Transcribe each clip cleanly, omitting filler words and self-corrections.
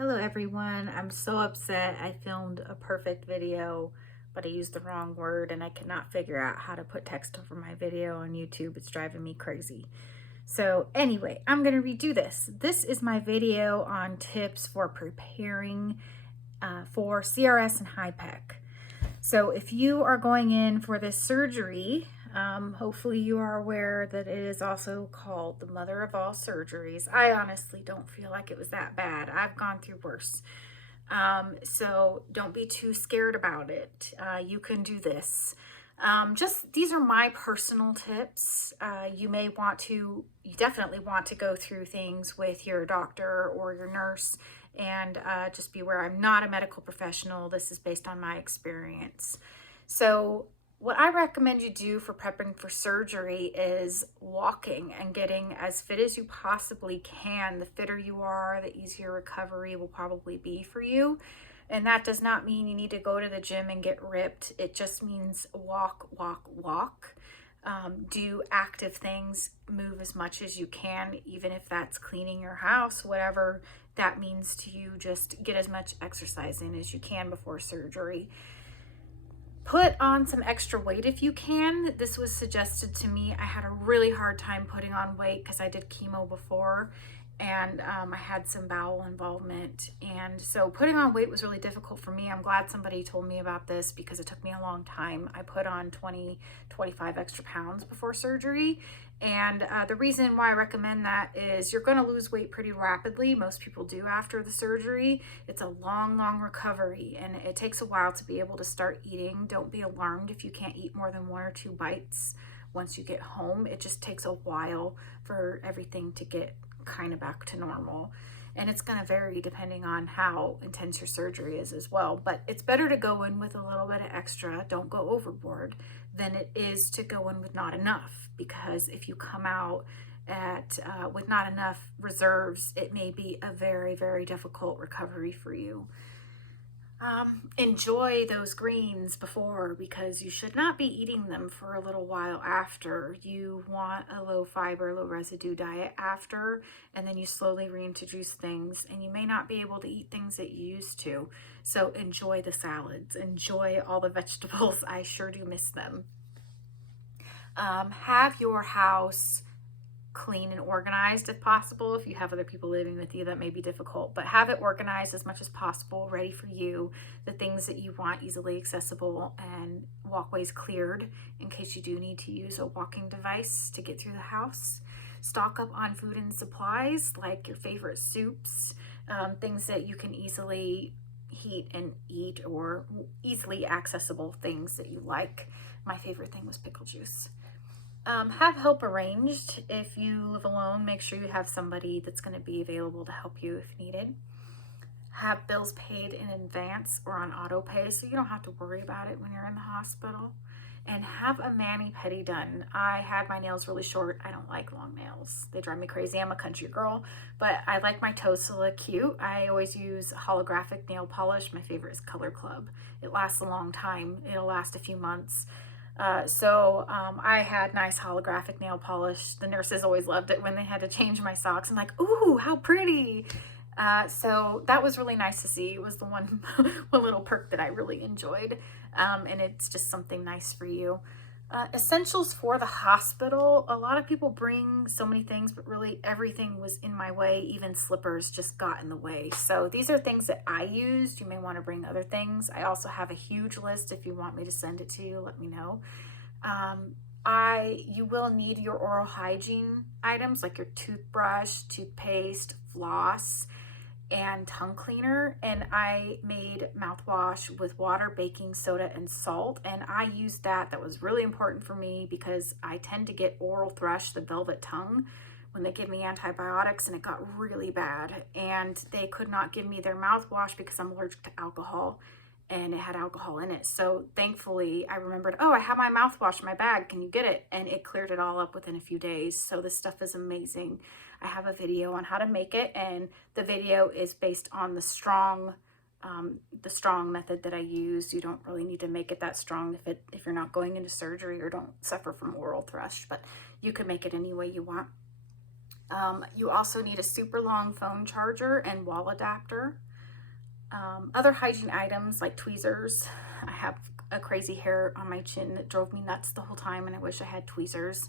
Hello everyone, I'm so upset. I filmed a perfect video, but I used the wrong word and I cannot figure out how to put text over my video on YouTube. It's driving me crazy. So anyway, I'm gonna redo this. This is my video on tips for preparing for CRS and HIPEC. So if you are going in for this surgery, hopefully you are aware that it is also called the mother of all surgeries. I honestly don't feel like it was that bad. I've gone through worse. So don't be too scared about it. You can do this. These are my personal tips. You definitely want to go through things with your doctor or your nurse, and just be aware I'm not a medical professional. This is based on my experience. So what I recommend you do for prepping for surgery is walking and getting as fit as you possibly can. The fitter you are, the easier recovery will probably be for you. And that does not mean you need to go to the gym and get ripped. It just means walk, walk, walk. Do active things, move as much as you can, even if that's cleaning your house, whatever that means to you. Just get as much exercise in as you can before surgery. Put on some extra weight if you can. This was suggested to me. I had a really hard time putting on weight because I did chemo before, and I had some bowel involvement, and so putting on weight was really difficult for me. I'm glad somebody told me about this because it took me a long time. I put on 25 extra pounds before surgery, and the reason why I recommend that is you're going to lose weight pretty rapidly. Most people do after the surgery. It's a long recovery, and it takes a while to be able to start eating. Don't be alarmed if you can't eat more than 1 or 2 bites once you get home. It just takes a while for everything to get kind of back to normal, and it's going to vary depending on how intense your surgery is as well. But it's better to go in with a little bit of extra, don't go overboard, than it is to go in with not enough, because if you come out with not enough reserves, it may be a very difficult recovery for you. Enjoy those greens before, because you should not be eating them for a little while after. You want a low fiber, low residue diet after, and then you slowly reintroduce things, and you may not be able to eat things that you used to. So enjoy the salads, enjoy all the vegetables. I sure do miss them. Have your house clean and organized if possible. If you have other people living with you, that may be difficult, but have it organized as much as possible, ready for you, the things that you want easily accessible, and walkways cleared in case you do need to use a walking device to get through the house. Stock up on food and supplies, like your favorite soups, things that you can easily heat and eat, or easily accessible things that you like. My favorite thing was pickle juice. Have help arranged. If you live alone, make sure you have somebody that's going to be available to help you if needed. Have bills paid in advance or on auto pay so you don't have to worry about it when you're in the hospital. And have a mani-pedi done. I had my nails really short. I don't like long nails. They drive me crazy. I'm a country girl, but I like my toes to look cute. I always use holographic nail polish. My favorite is Color Club. It lasts a long time. It'll last a few months. I had nice holographic nail polish. The nurses always loved it when they had to change my socks. I'm like, ooh, how pretty. So that was really nice to see. It was the one little perk that I really enjoyed. And it's just something nice for you. Essentials for the hospital. A lot of people bring so many things, but really everything was in my way. Even slippers just got in the way. So these are things that I used. You may want to bring other things. I also have a huge list. If you want me to send it to you, let me know. You will need your oral hygiene items like your toothbrush, toothpaste, floss, and tongue cleaner. And I made mouthwash with water, baking soda, and salt, and I used that. That was really important for me because I tend to get oral thrush, the velvet tongue, when they give me antibiotics, and it got really bad, and they could not give me their mouthwash because I'm allergic to alcohol, and it had alcohol in it. So thankfully I remembered, oh, I have my mouthwash in my bag, can you get it? And it cleared it all up within a few days. So this stuff is amazing. I have a video on how to make it, and the video is based on the strong method that I used. You don't really need to make it that strong if you're not going into surgery or don't suffer from oral thrush, but you can make it any way you want. You also need a super long phone charger and wall adapter. Other hygiene items like tweezers. I have a crazy hair on my chin that drove me nuts the whole time, and I wish I had tweezers.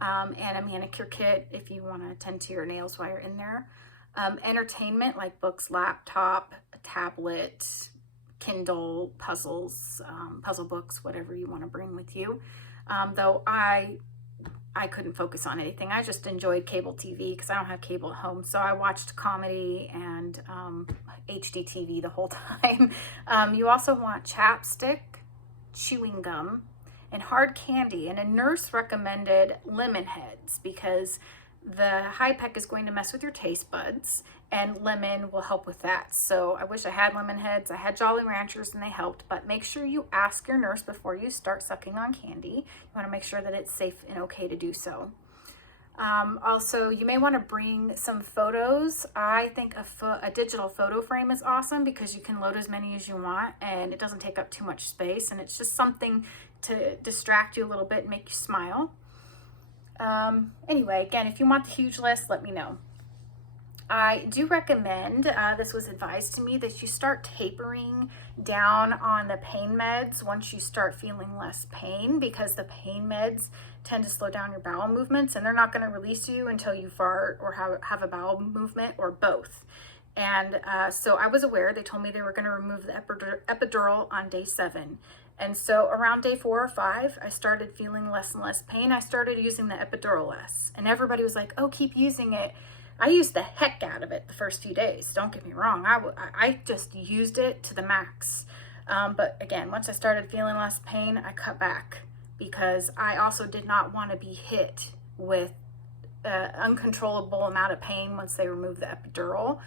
And a manicure kit if you want to tend to your nails while you're in there. Entertainment like books, laptop, a tablet, Kindle, puzzles, puzzle books, whatever you want to bring with you. Though I couldn't focus on anything. I just enjoyed cable TV because I don't have cable at home. So I watched comedy and HDTV the whole time. You also want chapstick, chewing gum, and hard candy. And a nurse recommended lemon heads because the HIPEC is going to mess with your taste buds, and lemon will help with that. So I wish I had lemon heads. I had Jolly Ranchers and they helped, but make sure you ask your nurse before you start sucking on candy. You want to make sure that it's safe and okay to do so. Also, you may want to bring some photos. I think a digital photo frame is awesome because you can load as many as you want and it doesn't take up too much space, and it's just something to distract you a little bit and make you smile. Anyway, again, if you want the huge list, let me know. I do recommend, this was advised to me, that you start tapering down on the pain meds once you start feeling less pain, because the pain meds tend to slow down your bowel movements and they're not going to release you until you fart or have a bowel movement or both. And so I was aware, they told me they were going to remove the epidural on day 7. And so around day 4 or 5, I started feeling less and less pain. I started using the epidural less. And everybody was like, oh, keep using it. I used the heck out of it the first few days. Don't get me wrong. I just used it to the max. But again, once I started feeling less pain, I cut back because I also did not want to be hit with an uncontrollable amount of pain once they removed the epidural.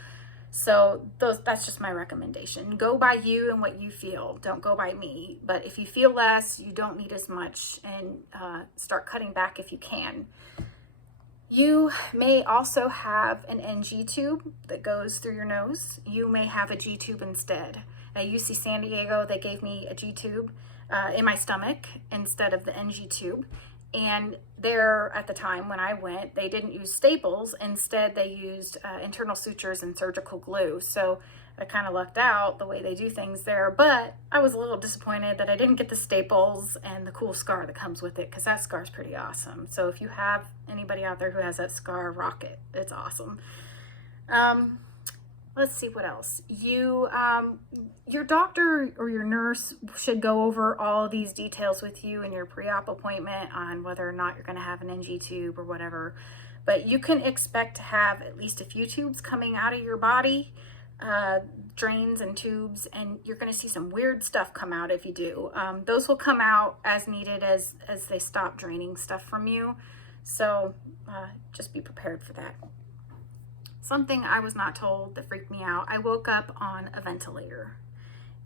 So that's just my recommendation. Go by you and what you feel. Don't go by me. But if you feel less, you don't need as much, and start cutting back if you can. You may also have an NG tube that goes through your nose. You may have a G tube instead. At UC San Diego, they gave me a G tube in my stomach instead of the NG tube. And there, at the time when I went, they didn't use staples. Instead, they used internal sutures and surgical glue. So I kind of lucked out the way they do things there. But I was a little disappointed that I didn't get the staples and the cool scar that comes with it, because that scar is pretty awesome. So if you have anybody out there who has that scar, rock it. It's awesome. Let's see what else. Your doctor or your nurse should go over all of these details with you in your pre-op appointment on whether or not you're going to have an NG tube or whatever. But you can expect to have at least a few tubes coming out of your body, drains and tubes, and you're going to see some weird stuff come out if you do. Those will come out as needed as they stop draining stuff from you. So just be prepared for that. Something I was not told that freaked me out. I woke up on a ventilator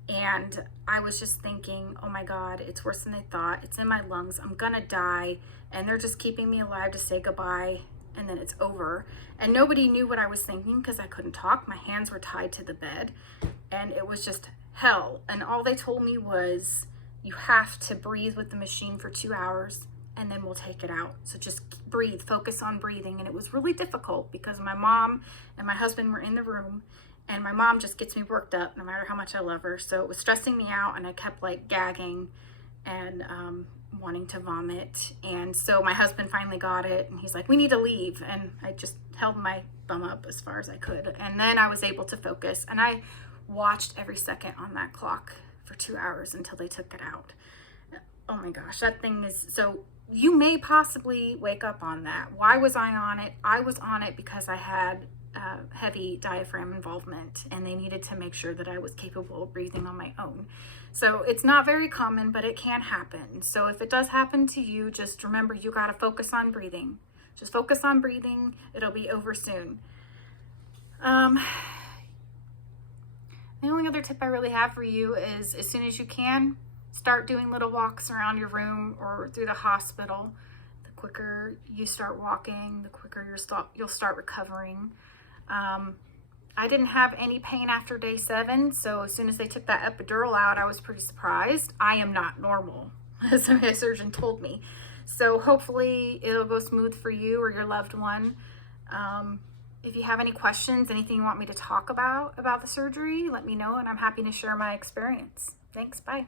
and I was just thinking, oh my God, it's worse than they thought. It's in my lungs. I'm gonna die. And they're just keeping me alive to say goodbye. And then it's over. And nobody knew what I was thinking because I couldn't talk. My hands were tied to the bed and it was just hell. And all they told me was, you have to breathe with the machine for 2 hours and then we'll take it out. So just breathe, focus on breathing. And it was really difficult because my mom and my husband were in the room, and my mom just gets me worked up no matter how much I love her. So it was stressing me out, and I kept like gagging and wanting to vomit. And so my husband finally got it and he's like, we need to leave. And I just held my thumb up as far as I could. And then I was able to focus, and I watched every second on that clock for 2 hours until they took it out. Oh my gosh, that thing is so. You may possibly wake up on that. Why was I on it? I was on it because I had heavy diaphragm involvement, and they needed to make sure that I was capable of breathing on my own. So it's not very common, but it can happen. So if it does happen to you, just remember you got to focus on breathing. Just focus on breathing. It'll be over soon. The only other tip I really have for you is, as soon as you can, start doing little walks around your room or through the hospital. The quicker you start walking, the quicker you'll start recovering. I didn't have any pain after day 7, so as soon as they took that epidural out, I was pretty surprised. I am not normal, as my surgeon told me. So hopefully it'll go smooth for you or your loved one. If you have any questions, anything you want me to talk about the surgery, let me know, and I'm happy to share my experience. Thanks, bye.